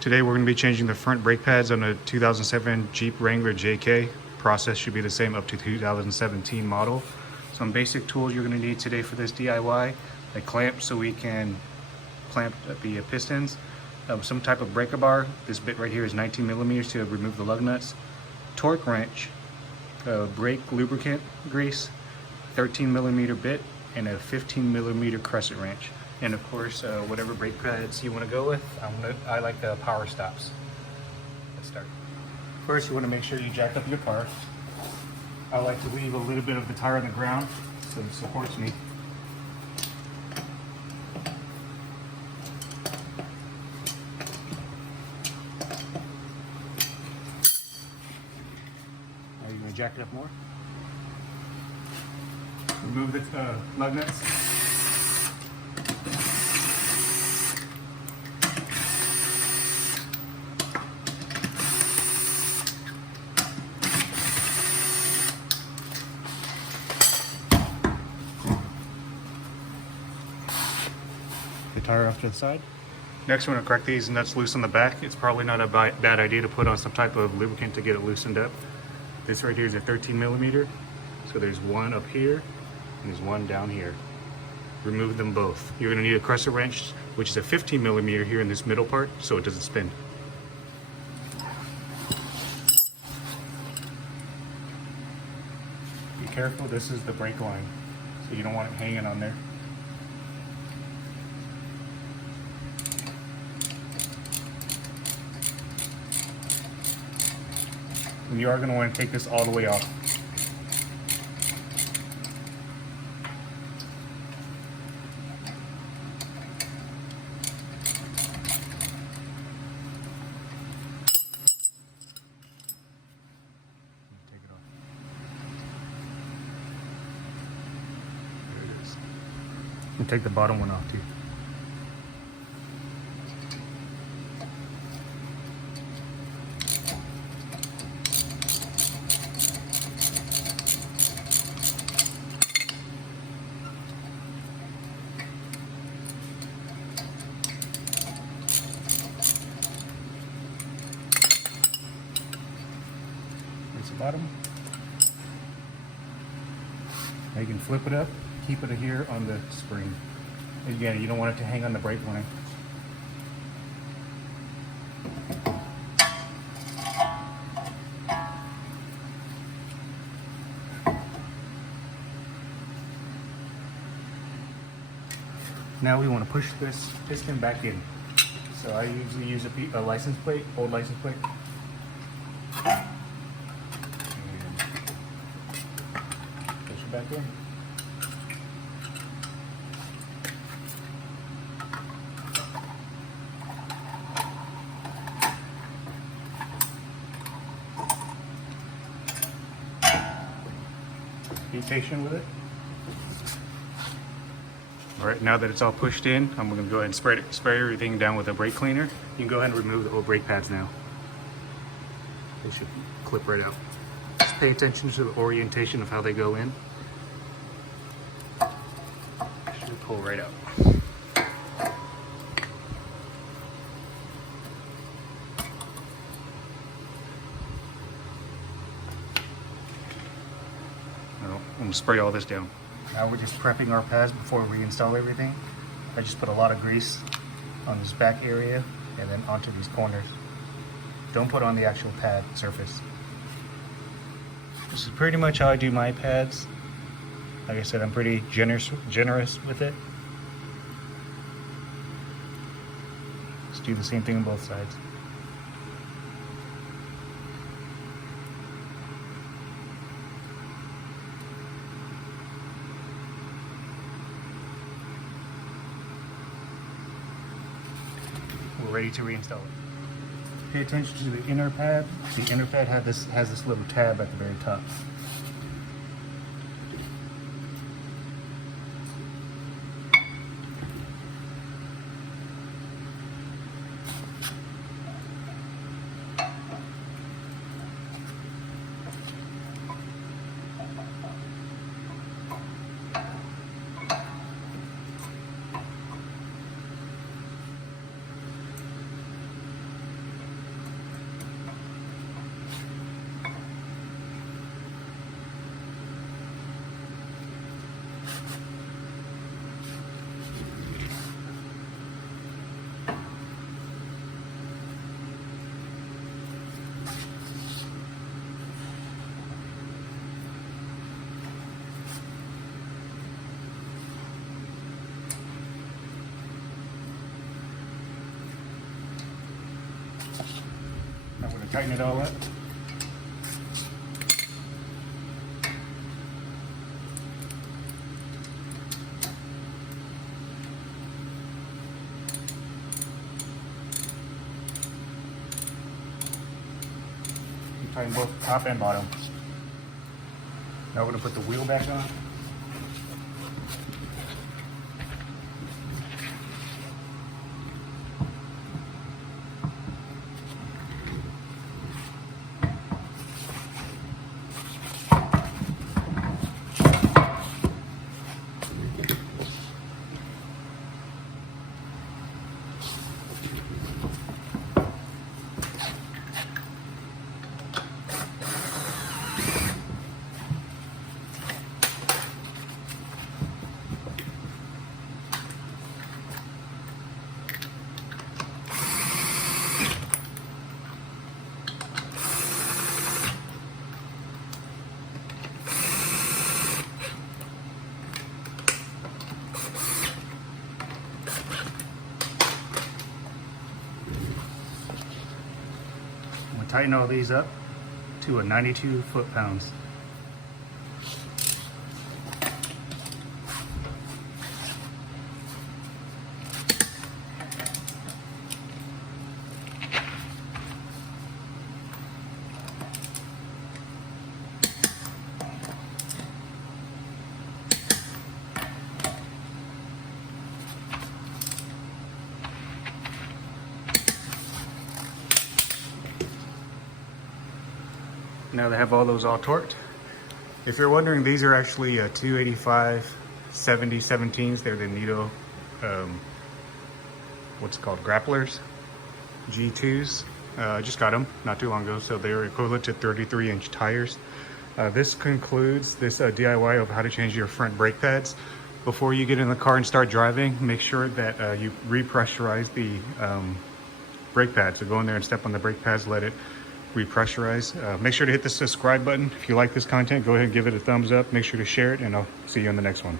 Today we're going to be changing the front brake pads on a 2007 JEEP Wrangler JK. Process should be the same up to 2017 model. Some basic tools you're going to need today for this DIY: a clamp so we can clamp the pistons, some type of breaker bar. This bit right here is 19 millimeters to remove the lug nuts, torque wrench, brake lubricant grease, 13 millimeter bit, and a 15 millimeter crescent wrench. And of course, whatever brake pads you want to go with. I like the power stops. Let's start. First, you want to make sure you jack up your car. I like to leave a little bit of the tire on the ground so it supports me. Now you're going to jack it up more. Remove the lug nuts. The tire off to the side. Next, we're going to crack these nuts loose on the back. It's probably not a bad idea to put on some type of lubricant to get it loosened up. This right here is a 13 millimeter. So there's one up here and there's one down here. Remove them both. You're going to need a crescent wrench, which is a 15 millimeter here in this middle part, so it doesn't spin. Be careful, this is the brake line, so you don't want it hanging on there. And you are going to want to take this all the way off. Take it off. There it is. And take the bottom one off too. The bottom. Now you can flip it up, keep it here on the spring. Again, you don't want it to hang on the brake line. Now we want to push this piston back in. So I usually use a license plate, old license plate. Back in. Be patient with it. All right, now that it's all pushed in, I'm going to go ahead and spray everything down with a brake cleaner. You can go ahead and remove the whole brake pads now. They should clip right out. Just pay attention to the orientation of how they go in. Pull right out. I'm going to spray all this down. Now we're just prepping our pads before we install everything. I just put a lot of grease on this back area and then onto these corners. Don't put on the actual pad surface. This is pretty much how I do my pads. Like I said, I'm pretty generous with it. Just do the same thing on both sides. We're ready to reinstall it. Pay attention to the inner pad. The inner pad has this little tab at the very top. tighten it all up. Tighten both top and bottom. Now we're going to put the wheel back on. Tighten all these up to a 92 foot-pounds. Now they have all those all torqued. If you're wondering, these are actually 285 70 17s. They're the Nito, what's it called, grapplers, G2s. I just got them not too long ago, so they're equivalent to 33-inch tires. This concludes this DIY of how to change your front brake pads. Before you get in the car and start driving, make sure that you repressurize the brake pads. So go in there and step on the brake pads, let it repressurize. Make sure to hit the subscribe button. If you like this content, go ahead and give it a thumbs up. Make sure to share it, and I'll see you in the next one.